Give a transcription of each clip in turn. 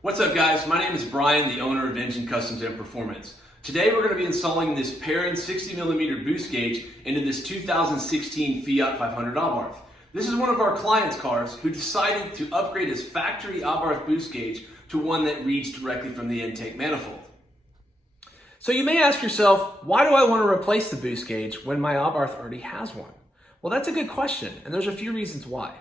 What's up guys, my name is Brian, the owner of Engine Customs and Performance. Today we're going to be installing this Perrin 60mm boost gauge into this 2016 Fiat 500 Abarth. This is one of our clients' cars who decided to upgrade his factory Abarth boost gauge to one that reads directly from the intake manifold. So you may ask yourself, why do I want to replace the boost gauge when my Abarth already has one? Well, that's a good question, and there's a few reasons why.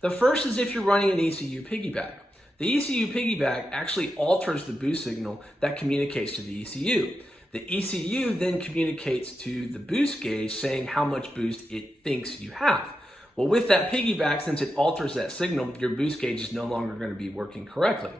The first is if you're running an ECU Piggyback. The ECU Piggyback actually alters the boost signal that communicates to the ECU. The ECU then communicates to the boost gauge saying how much boost it thinks you have. Well, with that Piggyback, since it alters that signal, your boost gauge is no longer going to be working correctly.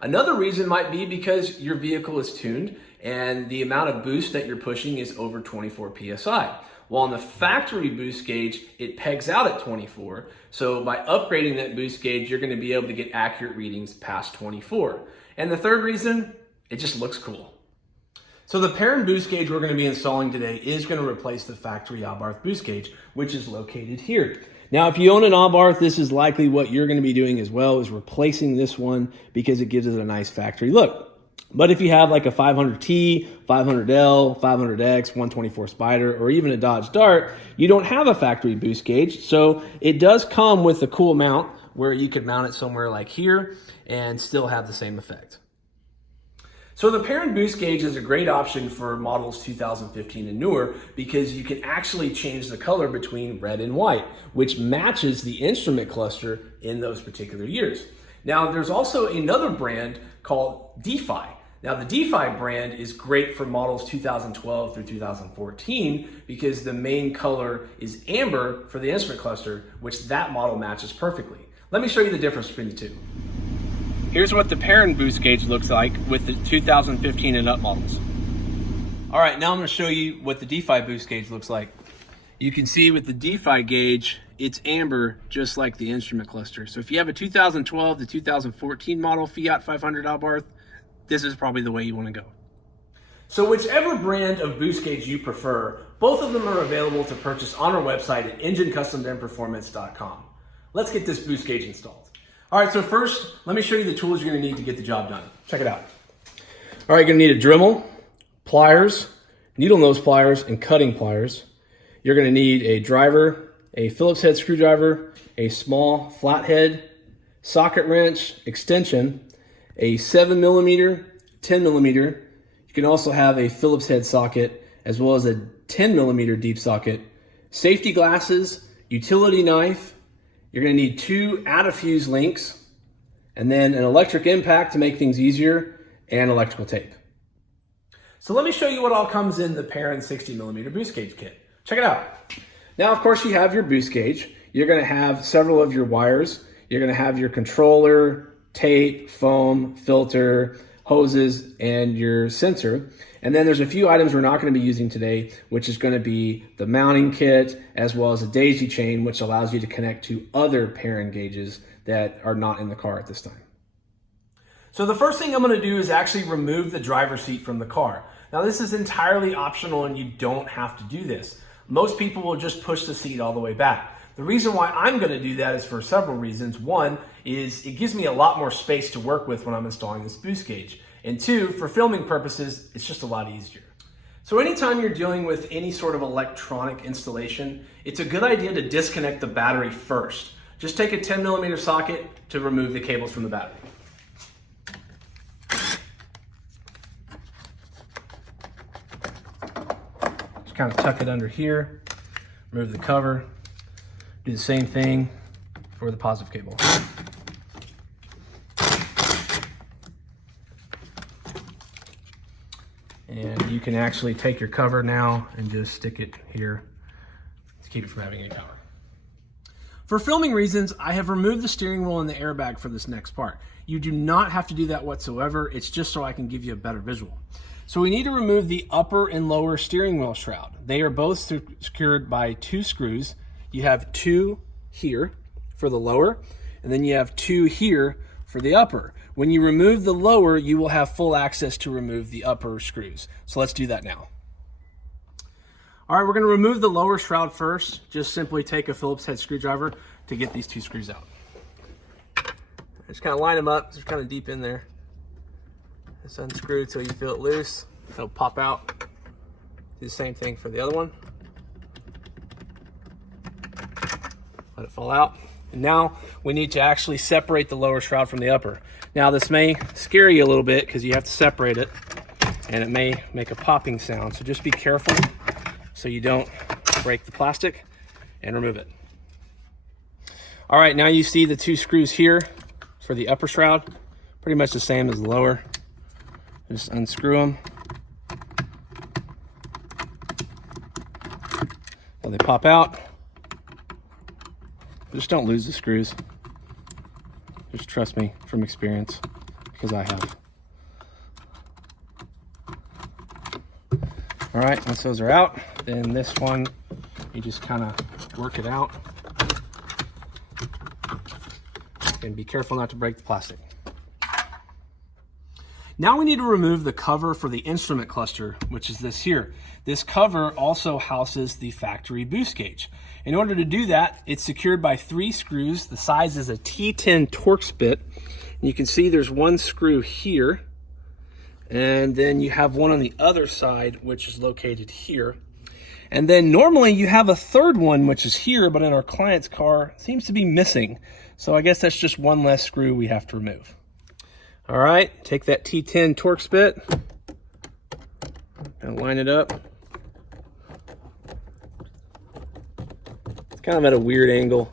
Another reason might be because your vehicle is tuned and the amount of boost that you're pushing is over 24 PSI. While on the factory boost gauge, it pegs out at 24. So by upgrading that boost gauge, you're going to be able to get accurate readings past 24. And the third reason, it just looks cool. So the Perrin boost gauge we're going to be installing today is going to replace the factory Abarth boost gauge, which is located here. Now, if you own an Abarth, this is likely what you're going to be doing as well, is replacing this one because it gives it a nice factory look. But if you have like a 500T, 500L, 500X, 124 Spider, or even a Dodge Dart, you don't have a factory boost gauge. So it does come with a cool mount where you could mount it somewhere like here and still have the same effect. So the Perrin boost gauge is a great option for models 2015 and newer because you can actually change the color between red and white, which matches the instrument cluster in those particular years. Now, there's also another brand called Defi. Now, the Defi brand is great for models 2012 through 2014 because the main color is amber for the instrument cluster, which that model matches perfectly. Let me show you the difference between the two. Here's what the Perrin boost gauge looks like with the 2015 and up models. All right, now I'm going to show you what the Defi boost gauge looks like. You can see with the Defi gauge, it's amber just like the instrument cluster. So if you have a 2012 to 2014 model Fiat 500 Abarth, this is probably the way you want to go. So whichever brand of boost gauge you prefer, both of them are available to purchase on our website at enginecustomsandperformance.com. Let's get this boost gauge installed. All right, so first, let me show you the tools you're going to need to get the job done. Check it out. All right, you're going to need a Dremel, pliers, needle nose pliers, and cutting pliers. You're going to need a driver, a Phillips head screwdriver, a small flathead, socket wrench, extension, a 7mm, 10mm. You can also have a Phillips head socket as well as a 10mm deep socket, safety glasses, utility knife. You're going to need 2 add-a-fuse links, and then an electric impact to make things easier, and electrical tape. So let me show you what all comes in the Perrin 60mm boost gauge kit. Check it out. Now, of course, you have your boost gauge. You're going to have several of your wires. You're going to have your controller, tape, foam, filter, hoses, and your sensor. And then there's a few items we're not going to be using today, which is going to be the mounting kit, as well as a daisy chain, which allows you to connect to other Perrin gauges that are not in the car at this time. So the first thing I'm going to do is actually remove the driver's seat from the car. Now, this is entirely optional and you don't have to do this. Most people will just push the seat all the way back. The reason why I'm going to do that is for several reasons. One is it gives me a lot more space to work with when I'm installing this boost gauge. And two, for filming purposes, it's just a lot easier. So anytime you're dealing with any sort of electronic installation, it's a good idea to disconnect the battery first. Just take a 10mm socket to remove the cables from the battery. Just kind of tuck it under here, remove the cover. Do the same thing for the positive cable. And you can actually take your cover now and just stick it here to keep it from having any power. For filming reasons, I have removed the steering wheel and the airbag for this next part. You do not have to do that whatsoever. It's just so I can give you a better visual. So we need to remove the upper and lower steering wheel shroud. They are both secured by 2 screws. You have 2 here for the lower, and then you have 2 here for the upper. When you remove the lower, you will have full access to remove the upper screws. So let's do that now. All right, we're going to remove the lower shroud first. Just simply take a Phillips head screwdriver to get these 2 screws out. Just kind of line them up. They're kind of deep in there. Just unscrew till you feel it loose. It'll pop out. Do the same thing for the other one. Let it fall out. And now we need to actually separate the lower shroud from the upper. Now this may scare you a little bit because you have to separate it and it may make a popping sound. So just be careful so you don't break the plastic and remove it. All right, now you see the two screws here for the upper shroud, pretty much the same as the lower. Just unscrew them. Well, they pop out. Just don't lose the screws. Just trust me from experience, because I have. All right, once those are out, then this one, you just kind of work it out. And be careful not to break the plastic. Now we need to remove the cover for the instrument cluster, which is this here. This cover also houses the factory boost gauge. In order to do that, it's secured by 3 screws. The size is a T10 Torx bit. And you can see there's one screw here, and then you have one on the other side, which is located here. And then normally you have a third one, which is here, but in our client's car, it seems to be missing. So I guess that's just one less screw we have to remove. All right, take that T10 Torx bit, and line it up. It's kind of at a weird angle,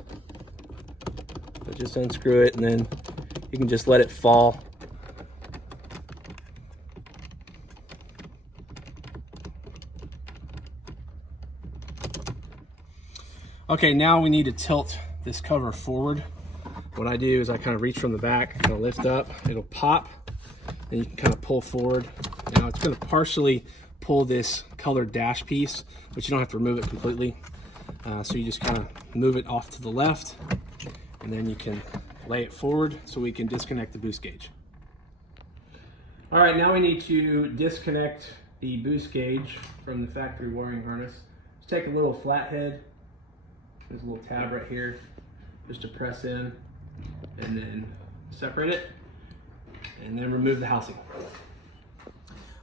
but just unscrew it and then you can just let it fall. Okay, now we need to tilt this cover forward. What I do is I kind of reach from the back, kind of lift up, it'll pop, and you can kind of pull forward. Now it's going to partially pull this colored dash piece, but you don't have to remove it completely. So you just kind of move it off to the left, and then you can lay it forward so we can disconnect the boost gauge. All right, now we need to disconnect the boost gauge from the factory wiring harness. Just take a little flathead. There's a little tab right here, just to press in, and then separate it, and then remove the housing.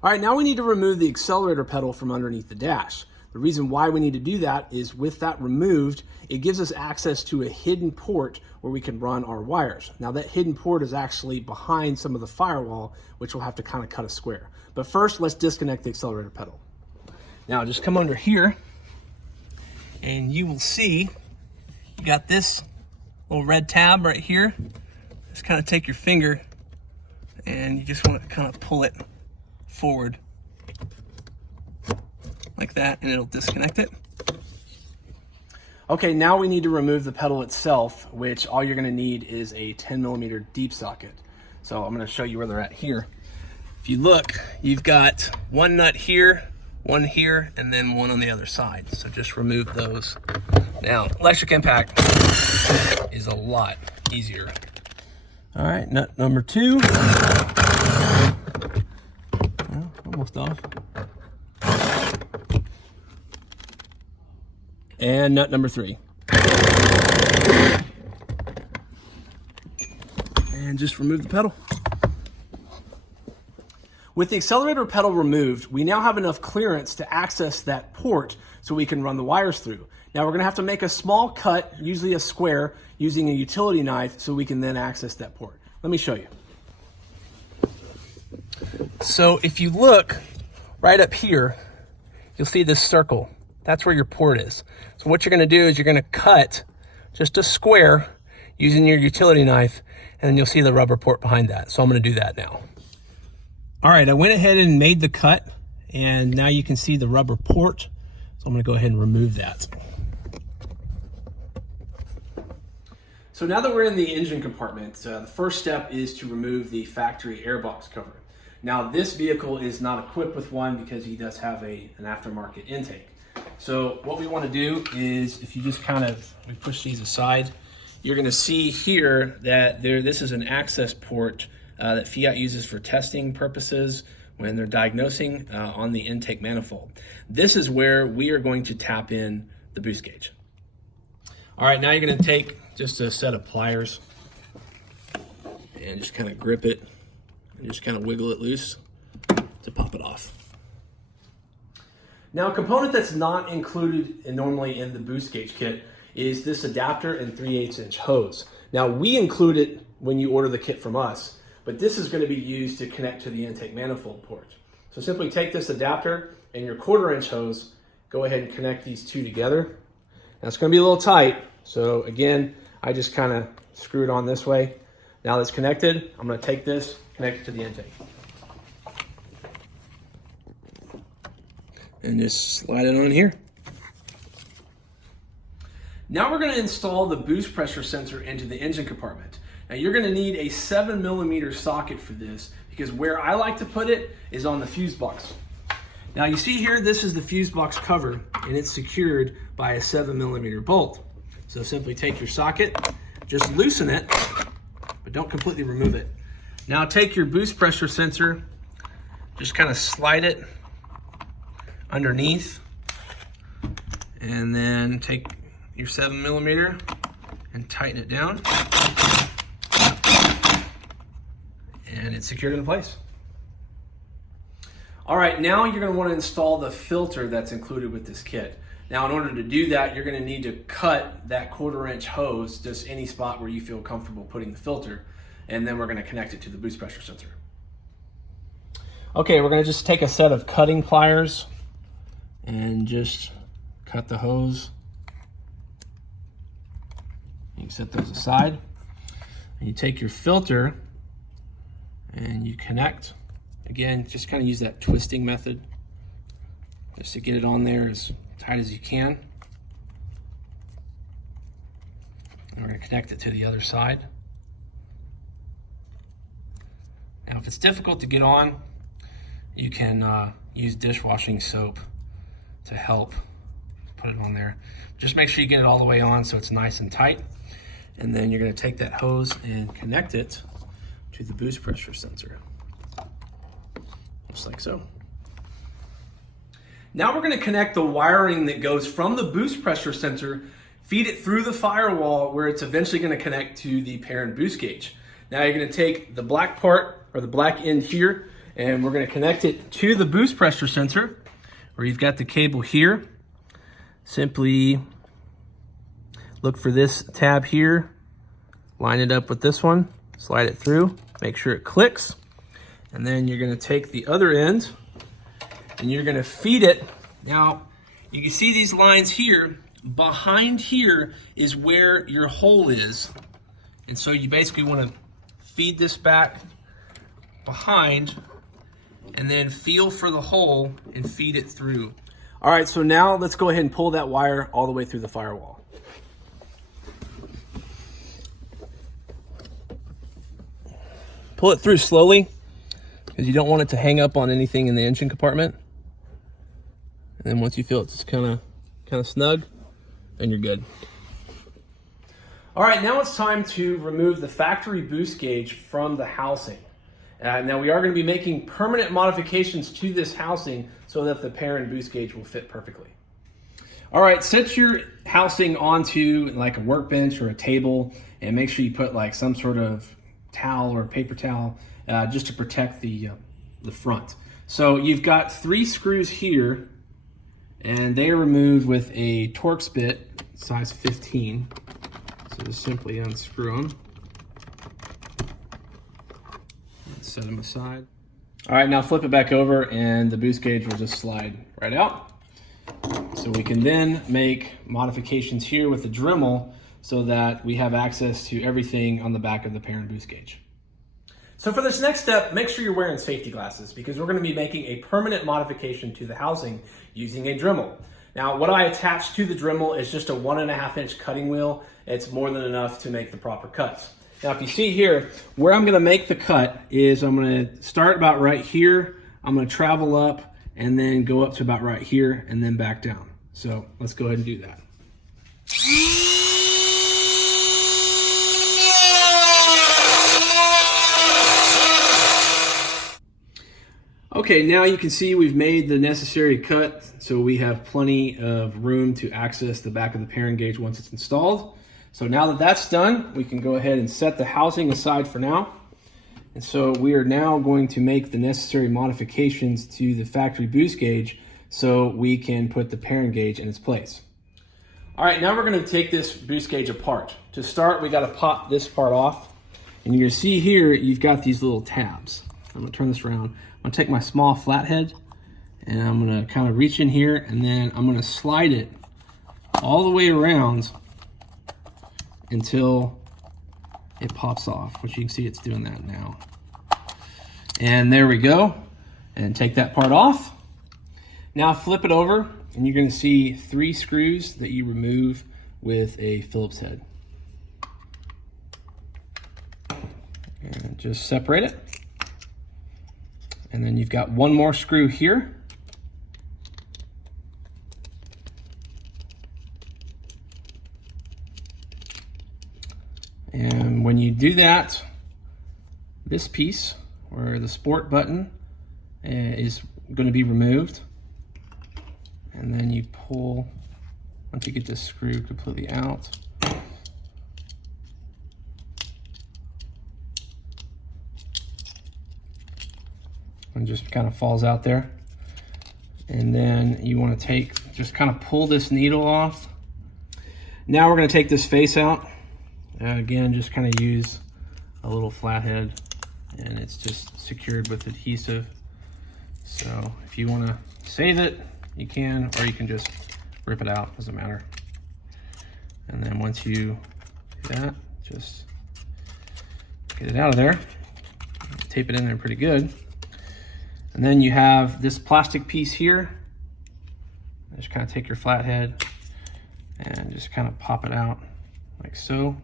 All right, now we need to remove the accelerator pedal from underneath the dash. The reason why we need to do that is with that removed, it gives us access to a hidden port where we can run our wires. Now that hidden port is actually behind some of the firewall, which we'll have to kind of cut a square. But first, let's disconnect the accelerator pedal. Now just come under here, and you will see you got this little red tab right here. Just kind of take your finger and you just want to kind of pull it forward like that, and it'll disconnect it. Okay, now we need to remove the pedal itself, which all you're going to need is a 10mm deep socket. So I'm going to show you where they're at here. If you look, you've got one nut here, one here, and then one on the other side. So just remove those. Now, electric impact is a lot easier. All right, nut number 2. Well, almost off. And nut number 3. And just remove the pedal. With the accelerator pedal removed, we now have enough clearance to access that port so we can run the wires through. Now we're gonna have to make a small cut, usually a square, using a utility knife so we can then access that port. Let me show you. So if you look right up here, you'll see this circle. That's where your port is. So what you're gonna do is you're gonna cut just a square using your utility knife, and then you'll see the rubber port behind that. So I'm gonna do that now. All right, I went ahead and made the cut, and now you can see the rubber port. So I'm gonna go ahead and remove that. So now that we're in the engine compartment, the first step is to remove the factory airbox cover. Now this vehicle is not equipped with one because he does have an aftermarket intake. So what we want to do is, if you just we push these aside, you're going to see here that this is an access port that Fiat uses for testing purposes when they're diagnosing on the intake manifold. This is where we are going to tap in the boost gauge. All right, now you're going to take just a set of pliers and just kind of grip it and just kind of wiggle it loose to pop it off. Now, a component that's not included normally in the boost gauge kit is this adapter and 3/8 inch hose. Now, we include it when you order the kit from us, but this is going to be used to connect to the intake manifold port. So simply take this adapter and your 1/4 inch hose, go ahead and connect these two together. Now it's going to be a little tight, so again, I just kind of screw it on this way. Now that it's connected, I'm going to take this, connect it to the intake. And just slide it on here. Now we're going to install the boost pressure sensor into the engine compartment. Now you're going to need a 7mm socket for this, because where I like to put it is on the fuse box. Now you see here, this is the fuse box cover, and it's secured by a 7mm bolt. So simply take your socket, just loosen it, but don't completely remove it. Now take your boost pressure sensor, just kind of slide it underneath, and then take your 7mm and tighten it down, and it's secured in place. All right, now you're going to want to install the filter that's included with this kit. Now, in order to do that, you're going to need to cut that 1/4 inch hose, just any spot where you feel comfortable putting the filter, and then we're going to connect it to the boost pressure sensor. Okay, we're going to just take a set of cutting pliers and just cut the hose. You can set those aside. And you take your filter and you connect. Again, just kind of use that twisting method just to get it on there as tight as you can. And we're going to connect it to the other side. Now, if it's difficult to get on, you can use dishwashing soap to help put it on there. Just make sure you get it all the way on so it's nice and tight. And then you're going to take that hose and connect it to the boost pressure sensor. Just like so. Now we're going to connect the wiring that goes from the boost pressure sensor, feed it through the firewall where it's eventually going to connect to the Perrin boost gauge. Now you're going to take the black part, or the black end here, and we're going to connect it to the boost pressure sensor where you've got the cable here. Simply look for this tab here, line it up with this one, slide it through, make sure it clicks, and then you're going to take the other end and you're going to feed it. Now you can see these lines here. Behind here is where your hole is, and so you basically want to feed this back behind and then feel for the hole and feed it through. All right, so now let's go ahead and pull that wire all the way through the firewall. Pull it through slowly because you don't want it to hang up on anything in the engine compartment. And then once you feel it's kind of snug, then you're good. All right, now it's time to remove the factory boost gauge from the housing. Now we are going to be making permanent modifications to this housing so that the Perrin boost gauge will fit perfectly. All right, set your housing onto like a workbench or a table, and make sure you put like some sort of towel or paper towel just to protect the front. So you've got 3 screws here, and they are removed with a Torx bit size 15. So just simply unscrew them. Set them aside. All right, now flip it back over and the boost gauge will just slide right out. So we can then make modifications here with the Dremel so that we have access to everything on the back of the Perrin boost gauge. So for this next step, make sure you're wearing safety glasses because we're going to be making a permanent modification to the housing using a Dremel. Now, what I attach to the Dremel is just a 1.5 inch cutting wheel. It's more than enough to make the proper cuts. Now, if you see here, where I'm going to make the cut is I'm going to start about right here. I'm going to travel up and then go up to about right here and then back down. So let's go ahead and do that. Okay, now you can see we've made the necessary cut, so we have plenty of room to access the back of the Perrin gauge once it's installed. So now that that's done, we can go ahead and set the housing aside for now. And so we are now going to make the necessary modifications to the factory boost gauge so we can put the Perrin gauge in its place. All right, now we're going to take this boost gauge apart. To start, we got to pop this part off. And you're going to see here, you've got these little tabs. I'm going to turn this around. I'm going to take my small flathead and I'm going to kind of reach in here and then I'm going to slide it all the way around until it pops off, which you can see it's doing that now. And there we go. And take that part off. Now flip it over and you're going to see 3 screws that you remove with a Phillips head. And just separate it. And then you've got 1 more screw here. And when you do that, this piece, where the sport button is going to be removed. And then you pull, once you get this screw completely out, and just kind of falls out there. And then you want to take, just kind of pull this needle off. Now we're going to take this face out. Again, just kind of use a little flathead and it's just secured with adhesive. So if you want to save it, you can, or you can just rip it out, doesn't matter. And then once you do that, just get it out of there, tape it in there pretty good. And then you have this plastic piece here. Just kind of take your flathead and just kind of pop it out like so.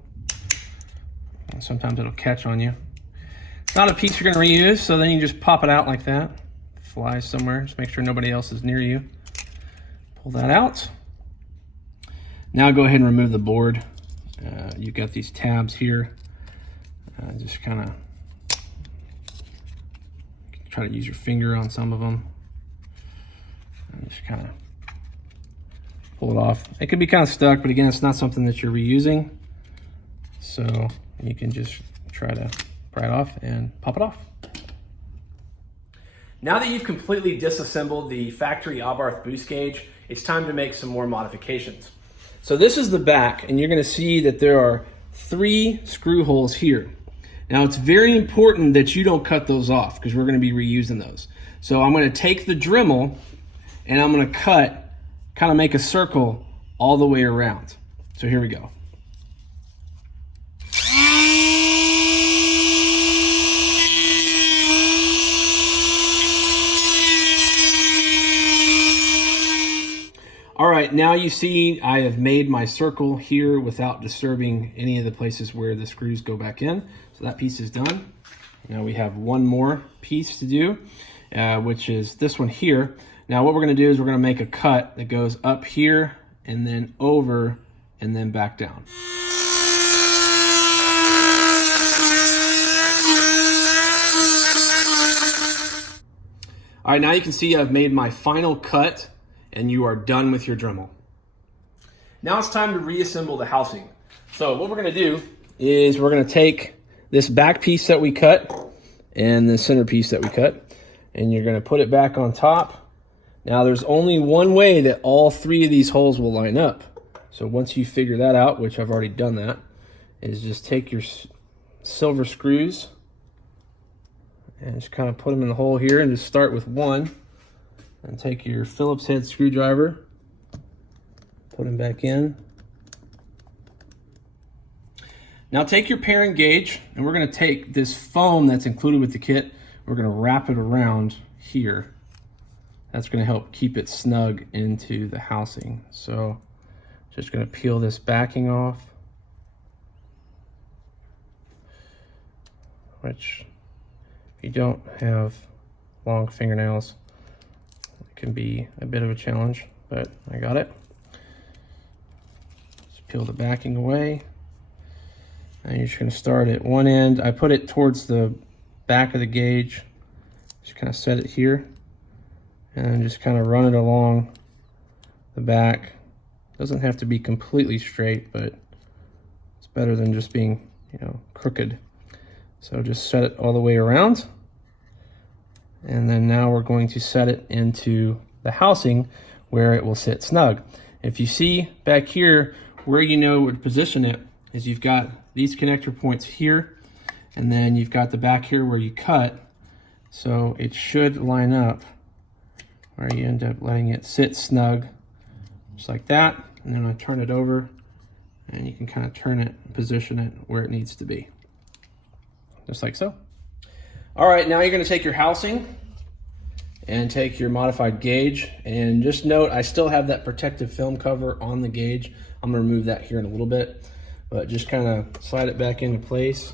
And sometimes it'll catch on you. It's not a piece you're going to reuse, so then you just pop it out like that. Flies somewhere, just make sure nobody else is near you. Pull that out. Now go ahead and remove the board. You've got these tabs here. Just kind of try to use your finger on some of them. And just kind of pull it off. It could be kind of stuck, but again, it's not something that you're reusing. So you can just try to pry it off and pop it off. Now that you've completely disassembled the factory Abarth boost gauge, it's time to make some more modifications. So this is the back, and you're going to see that there are 3 screw holes here. Now it's very important that you don't cut those off because we're going to be reusing those. So I'm going to take the Dremel and I'm going to cut, kind of make a circle all the way around. So here we go. All right, now you see I have made my circle here without disturbing any of the places where the screws go back in. So that piece is done. Now we have 1 more piece to do, which is this one here. Now what we're gonna do is we're gonna make a cut that goes up here and then over and then back down. All right, now you can see I've made my final cut and you are done with your Dremel. Now it's time to reassemble the housing. So what we're gonna do is we're gonna take this back piece that we cut and the center piece that we cut, and you're gonna put it back on top. Now there's only one way that all 3 of these holes will line up. So once you figure that out, which I've already done that, is just take your silver screws and just kind of put them in the hole here and just start with 1. And take your Phillips head screwdriver, put them back in. Now take your Perrin gauge, and we're going to take this foam that's included with the kit, we're going to wrap it around here. That's going to help keep it snug into the housing. So just going to peel this backing off, which if you don't have long fingernails, can be a bit of a challenge, but I got it. Just peel the backing away. And you're just going to start at one end. I put it towards the back of the gauge. Just kind of set it here and just kind of run it along the back. Doesn't have to be completely straight, but it's better than just being, crooked. So just set it all the way around. And then now we're going to set it into the housing where it will sit snug. If you see back here, where you know where to position it is you've got these connector points here, and then you've got the back here where you cut. So it should line up where you end up letting it sit snug, just like that. And then I turn it over, and you can kind of turn it and position it where it needs to be, just like so. All right, now you're going to take your housing and take your modified gauge, and just note I still have that protective film cover on the gauge. I'm going to remove that here in a little bit, but just kind of slide it back into place.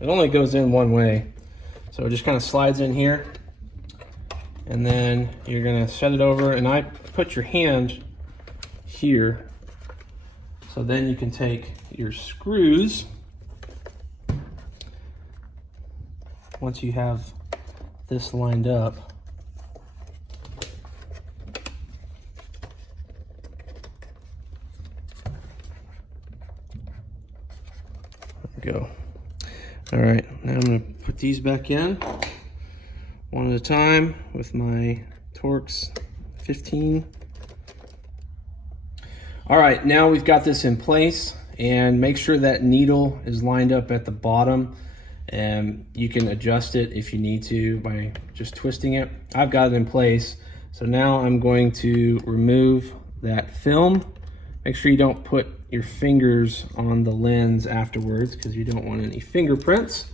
It only goes in one way, so it just kind of slides in here, and then you're going to set it over, and I put your hand here, so then you can take your screws. Once you have this lined up, there we go. All right, now I'm going to put these back in one at a time with my Torx 15. All right, now we've got this in place, and make sure that needle is lined up at the bottom, and you can adjust it if you need to by just twisting it. I've got it in place, so now I'm going to remove that film. Make sure you don't put your fingers on the lens afterwards because you don't want any fingerprints.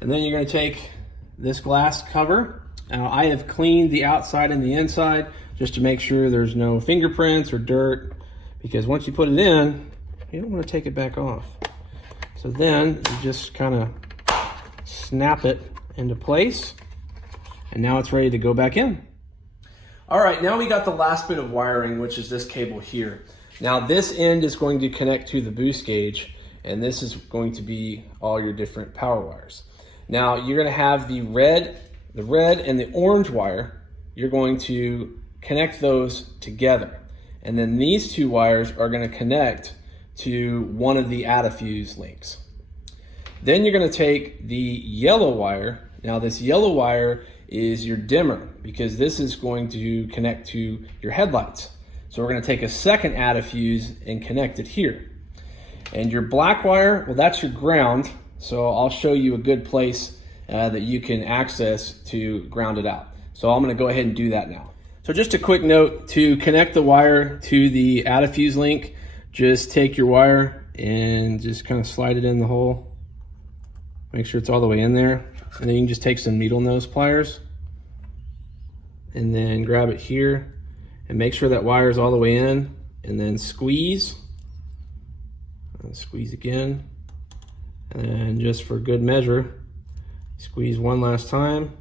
And then you're going to take this glass cover. Now I have cleaned the outside and the inside just to make sure there's no fingerprints or dirt, because once you put it in, you don't want to take it back off. So then you just kind of snap it into place, and now it's ready to go back in. All right, now we got the last bit of wiring, which is this cable here. Now this end is going to connect to the boost gauge, and this is going to be all your different power wires. Now you're going to have the red and the orange wire. You're going to connect those together. And then these two wires are going to connect to one of the diffuse links. Then you're going to take the yellow wire. Now this yellow wire is your dimmer, because this is going to connect to your headlights. So we're going to take a second diffuse and connect it here. And your black wire, well, that's your ground. So I'll show you a good place that you can access to ground it out. So I'm going to go ahead and do that now. So just a quick note, to connect the wire to the diffuse link, just take your wire and just kind of slide it in the hole. Make sure it's all the way in there. And then you can just take some needle nose pliers and then grab it here and make sure that wire is all the way in, and then squeeze. And squeeze again. And then just for good measure, squeeze one last time.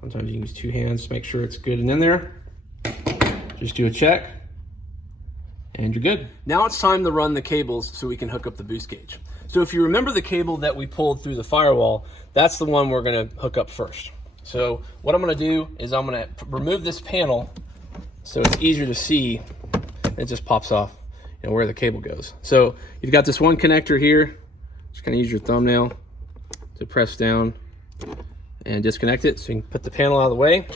Sometimes you can use two hands to make sure it's good and in there. Just do a check, and you're good. Now it's time to run the cables so we can hook up the boost gauge. So if you remember the cable that we pulled through the firewall, that's the one we're gonna hook up first. So what I'm gonna do is I'm gonna remove this panel so it's easier to see. It just pops off, you know, where the cable goes. So you've got this one connector here. Just kind of use your thumbnail to press down and disconnect it so you can put the panel out of the way.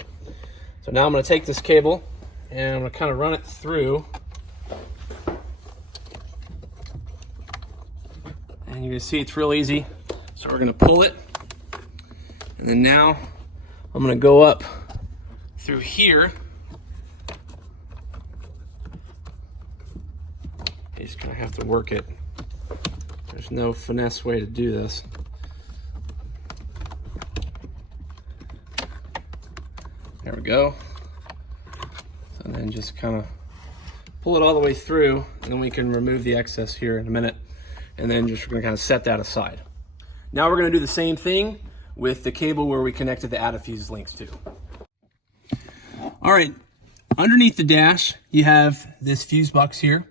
So now I'm going to take this cable and I'm going to kind of run it through, and you can see it's real easy. So we're going to pull it, and then now I'm going to go up through here. You just kind of have to work it. There's no finesse way to do this. There we go. And then just kind of pull it all the way through, and then we can remove the excess here in a minute. And then just we're going to kind of set that aside. Now we're going to do the same thing with the cable where we connected the diffuse links to. All right, underneath the dash, you have this fuse box here.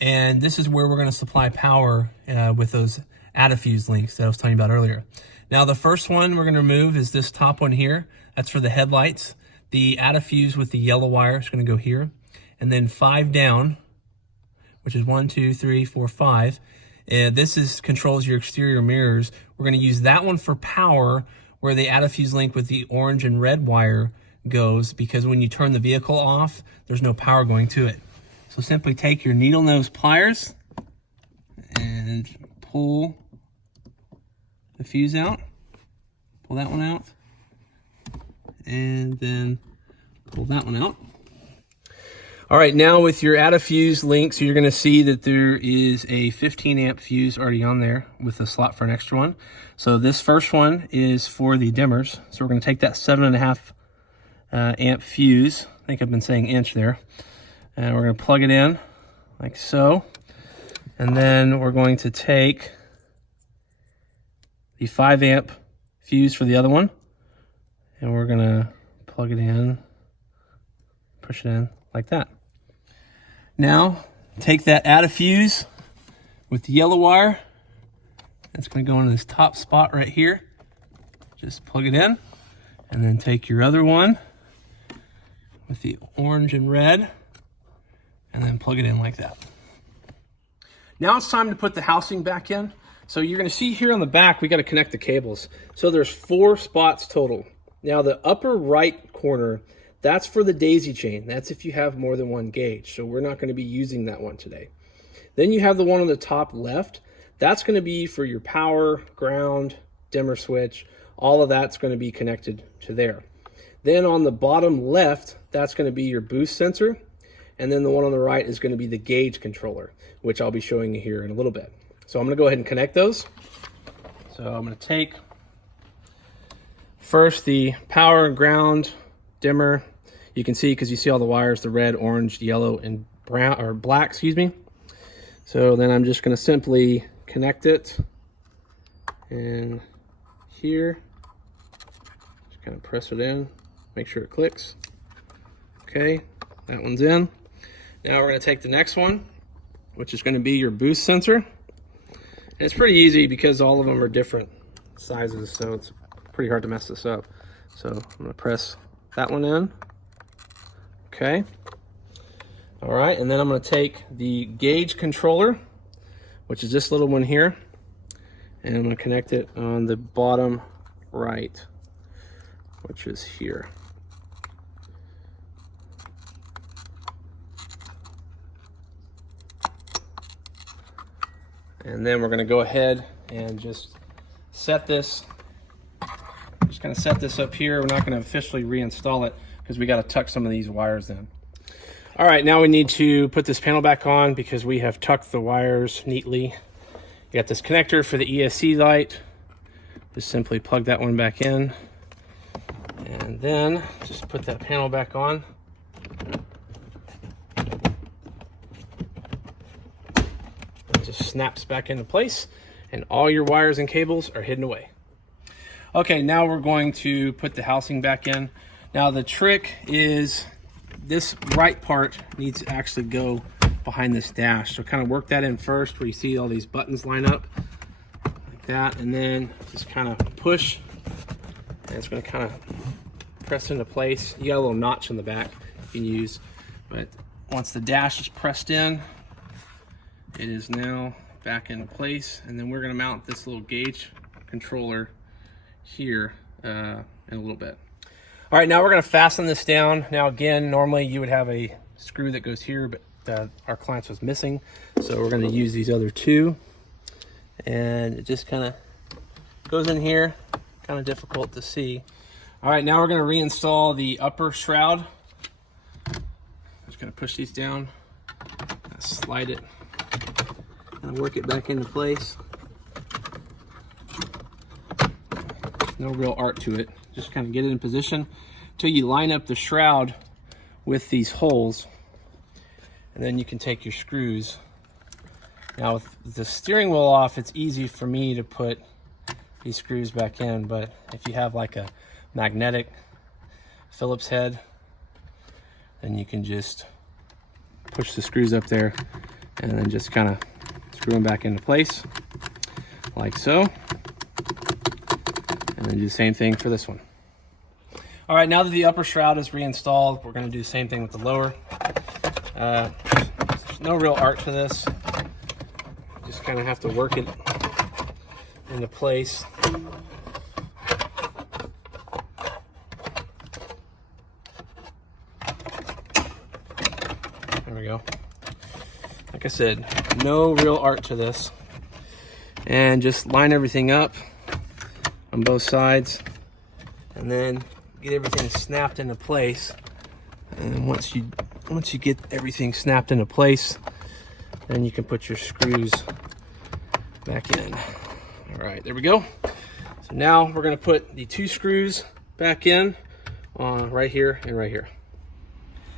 And this is where we're going to supply power with those diffuse links that I was telling you about earlier. Now the first one we're going to remove is this top one here. That's for the headlights. The diffuse with the yellow wire is going to go here. And then 5 down, which is 1, 2, 3, 4, 5. And this controls your exterior mirrors. We're going to use that one for power, where the add a fuse link with the orange and red wire goes, because when you turn the vehicle off, there's no power going to it. So simply take your needle nose pliers and pull the fuse out. Pull that one out. And then pull that one out. All right, now with your add a fuse links, you're gonna see that there is a 15 amp fuse already on there with a slot for an extra one. So this first one is for the dimmers. So we're gonna take that 7.5 amp fuse. I think I've been saying inch there. And we're gonna plug it in like so. And then we're going to take the 5 amp fuse for the other one. And we're gonna plug it in, push it in like that. Now, take that add a fuse with the yellow wire. It's going to go into this top spot right here. Just plug it in. And then take your other one with the orange and red. And then plug it in like that. Now it's time to put the housing back in. So you're going to see here on the back, we got to connect the cables. So there's 4 spots total. Now the upper right corner, that's for the daisy chain. That's if you have more than one gauge. So we're not going to be using that one today. Then you have the one on the top left. That's going to be for your power, ground, dimmer switch. All of that's going to be connected to there. Then on the bottom left, that's going to be your boost sensor. And then the one on the right is going to be the gauge controller, which I'll be showing you here in a little bit. So I'm going to go ahead and connect those. So I'm going to take first the power, ground, dimmer. You can see, because you see all the wires, the red, orange, yellow, and brown, or black, excuse me. So then I'm just going to simply connect it in here. Just kind of press it in, make sure it clicks. Okay, that one's in. Now we're going to take the next one, which is going to be your boost sensor. And it's pretty easy because all of them are different sizes, so it's pretty hard to mess this up. So I'm going to press that one in. Okay. All right, and then I'm going to take the gauge controller, which is this little one here, and I'm going to connect it on the bottom right, which is here. And then we're going to go ahead and just set this. Just going to set this up here. We're not going to officially reinstall it because we got to tuck some of these wires in. All right, now we need to put this panel back on because we have tucked the wires neatly. You got this connector for the ESC light. Just simply plug that one back in. And then just put that panel back on. It just snaps back into place and all your wires and cables are hidden away. Okay, now we're going to put the housing back in. Now the trick is this right part needs to actually go behind this dash. So kind of work that in first where you see all these buttons line up like that, and then just kind of push and it's going to kind of press into place. You got a little notch in the back you can use, but once the dash is pressed in, it is now back into place. And then we're going to mount this little gauge controller here in a little bit. All right, now we're going to fasten this down. Now again, normally you would have a screw that goes here, but our client's was missing. So we're going to use these other two. And it just kind of goes in here, kind of difficult to see. All right, now we're going to reinstall the upper shroud. Just going to push these down, slide it, and work it back into place. No real art to it. Just kind of get it in position until you line up the shroud with these holes, and then you can take your screws. Now with the steering wheel off, it's easy for me to put these screws back in, but if you have like a magnetic Phillips head, then you can just push the screws up there and then just kind of screw them back into place like so. And then do the same thing for this one. All right, now that the upper shroud is reinstalled, we're going to do the same thing with the lower. no real art to this. Just kind of have to work it into place. There we go. Like I said, no real art to this. And just line everything up on both sides, and then get everything snapped into place. And once you get everything snapped into place, then you can put your screws back in. All right, there we go. So now we're gonna put the 2 screws back in right here and right here.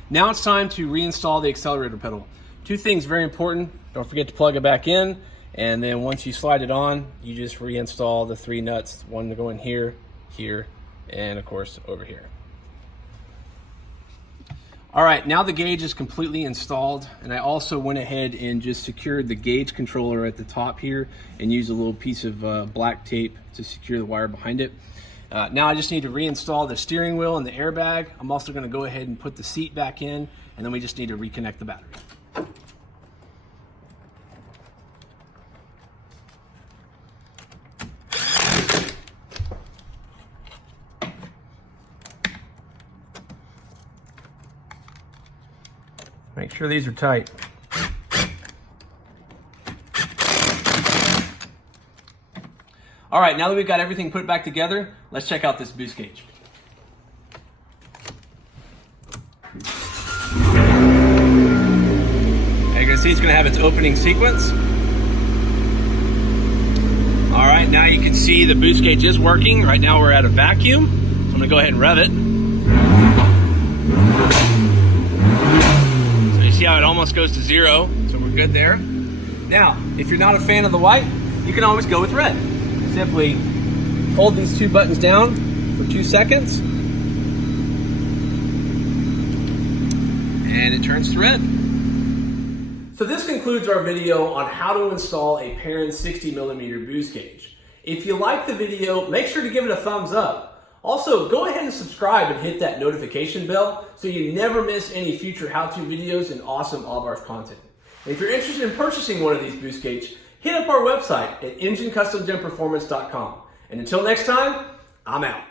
Now it's time to reinstall the accelerator pedal. 2 things very important. Don't forget to plug it back in, and then once you slide it on, you just reinstall the 3 nuts, one to go in here, here, and of course over here. All right, now the gauge is completely installed, and I also went ahead and just secured the gauge controller at the top here and used a little piece of black tape to secure the wire behind it. Now I just need to reinstall the steering wheel and the airbag. I'm also gonna go ahead and put the seat back in, and then we just need to reconnect the battery. Make sure these are tight. All right, now that we've got everything put back together, let's check out this boost gauge. As you can see, it's gonna have its opening sequence. All right, now you can see the boost gauge is working. Right now we're at a vacuum. So I'm gonna go ahead and rev it. See how it almost goes to 0, so we're good there. Now, if you're not a fan of the white, you can always go with red. Simply hold these 2 buttons down for 2 seconds, and it turns to red. So this concludes our video on how to install a Perrin 60mm boost gauge. If you like the video, make sure to give it a thumbs up. Also, go ahead and subscribe and hit that notification bell so you never miss any future how-to videos and awesome Abarth content. And if you're interested in purchasing one of these boost gauges, hit up our website at enginecustomsandperformance.com. And until next time, I'm out.